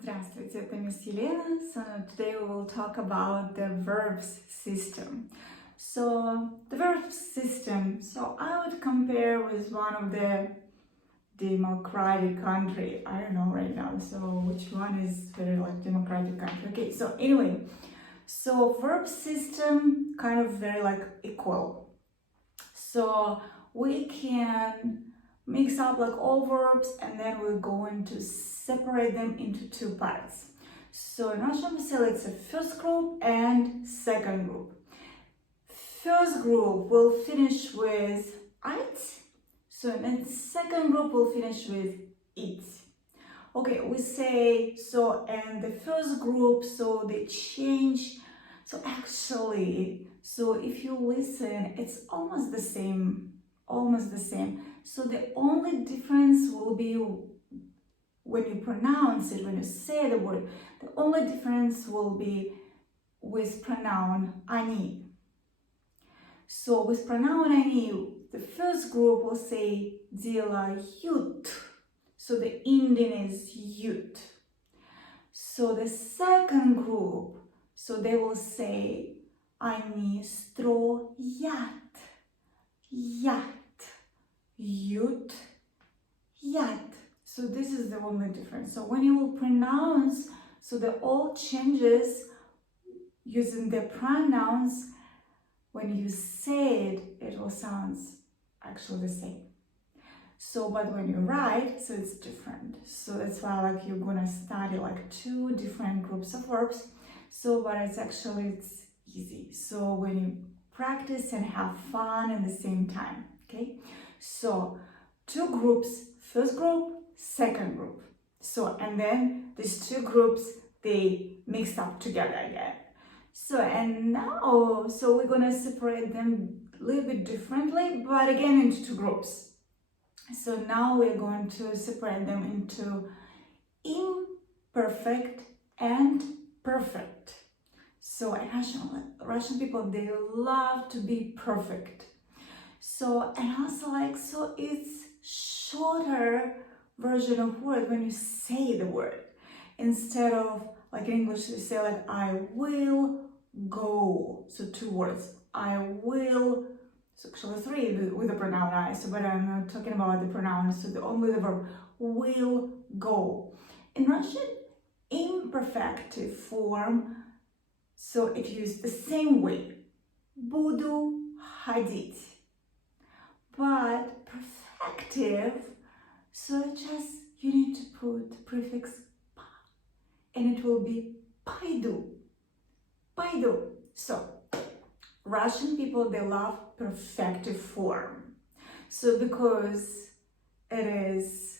Здравствуйте, это Ms.Elena. So today we will talk about the verbs system. So the verbs system, so I would compare with one of the democratic country. I don't know right now, so which one is very like democratic country. Okay, so anyway, so verb system kind of very like equal. So we can mix up like all verbs and then we're going to separate them into two parts. So in Russian we say it's a first group and second group. First group will finish with it, so then second group will finish with it. Okay, we say so, and the first group, so they change. So actually, so if you listen, it's almost the same, So the only difference will be when you pronounce it, when you say the word, the only difference will be with pronoun они. So with pronoun они, the first group will say делают. So the ending is ют. So the second group, so they will say они строят. Ят. Ют. Ят. So this is the only difference. So when you will pronounce, so the all changes using the pronouns, when you say it, it will sound actually the same. So, but when you write, so it's different. So that's why like you're gonna study like two different groups of verbs. So, but it's easy. So when you practice and have fun at the same time, okay? So two groups, first group, second group. So, and then these two groups, they mix up together again. So, and now, so we're gonna separate them a little bit differently, but again into two groups. So now we're going to separate them into imperfect and perfect. So Russian people, they love to be perfect. So, and also like, so it's shorter version of word when you say the word. Instead of, like in English, you say like, I will go. So two words, I will. So actually three with the pronoun I, so but I'm not talking about the pronoun, so only the verb will go. In Russian, imperfective form, so it used the same way. Буду ходить. But perfective, so just you need to put prefix pa, and it will be пойду. Пойду. So Russian people, they love perfective form. So because it is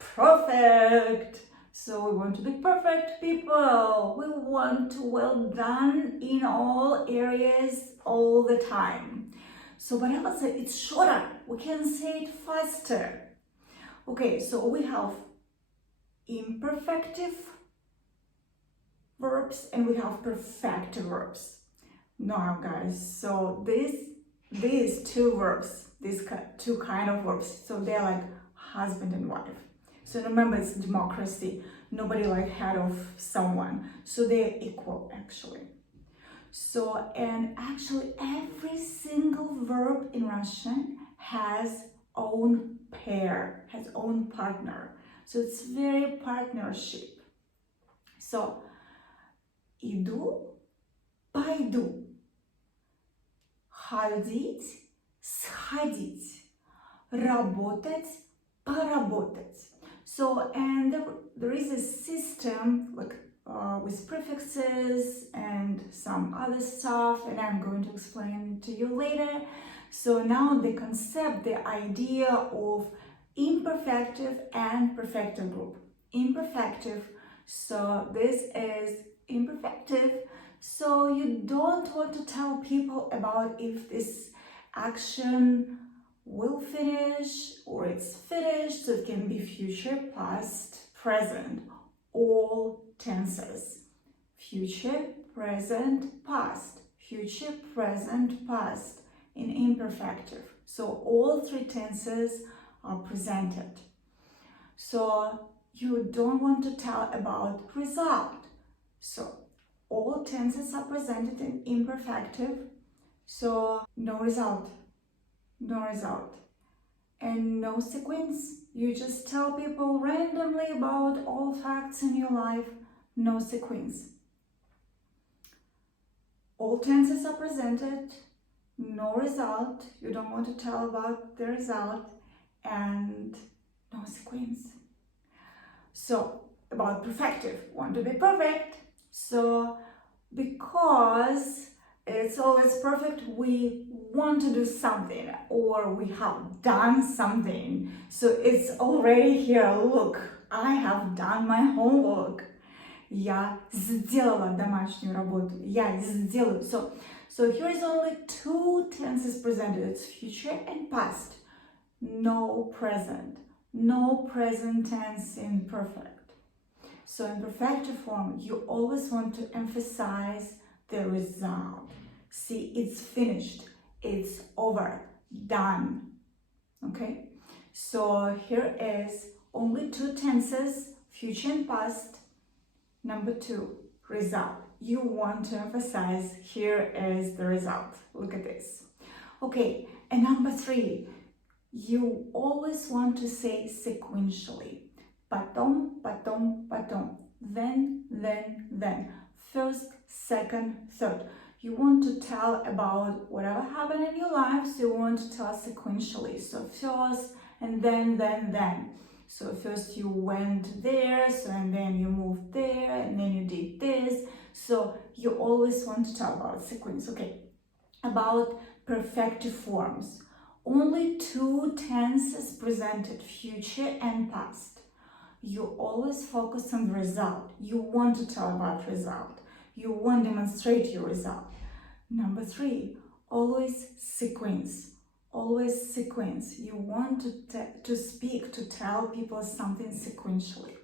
perfect, so we want to be perfect people. We want to well done in all areas all the time. So but I would say it's shorter. We can say it faster. Okay, so we have imperfective verbs and we have perfective verbs. Now guys, so these two verbs, these two kind of verbs, so they're like husband and wife. So remember, it's democracy. Nobody like head of someone. So they're equal actually. So, and actually every single verb in Russian has own pair, has own partner. So it's very partnership. So, иду, пойду. Ходить, сходить. Работать, поработать. So, and there is a system like with prefixes and some other stuff, and I'm going to explain to you later. So now the concept, the idea of imperfective and perfective group. Imperfective, so this is imperfective. So you don't want to tell people about if this action will finish or it's finished. So it can be future, past, present, all tenses. Future, present, past. Future, present, past in imperfective. So all three tenses are presented. So you don't want to tell about result. So all tenses are presented in imperfective. So no result, no result. And no sequence. You just tell people randomly about all facts in your life, no sequence. All tenses are presented, no result. You don't want to tell about the result, and no sequence. So about perfective, want to be perfect. So because it's always perfect, we want to do something or we have done something. So it's already here. Look, I have done my homework. Я сделала домашнюю работу. Я сделаю. So here is only two tenses presented. It's future and past. No present. No present tense in perfect. So in perfective form, you always want to emphasize the result. See, it's finished, it's over, done. Okay? So here is only two tenses, future and past. Number two, result. You want to emphasize here is the result. Look at this. Okay, and number three, you always want to say sequentially. Потом, потом, потом. Then, then. First, second, third. You want to tell about whatever happened in your life, so you want to tell sequentially. So first, and then. So first you went there, so and then you moved there, and then you did this. So you always want to tell about sequence. Okay, about perfective forms. Only two tenses presented, future and past. You always focus on the result. You want to tell about result. You want to demonstrate your result. Number three, always sequence. Always sequence. You want to speak, to tell people something sequentially.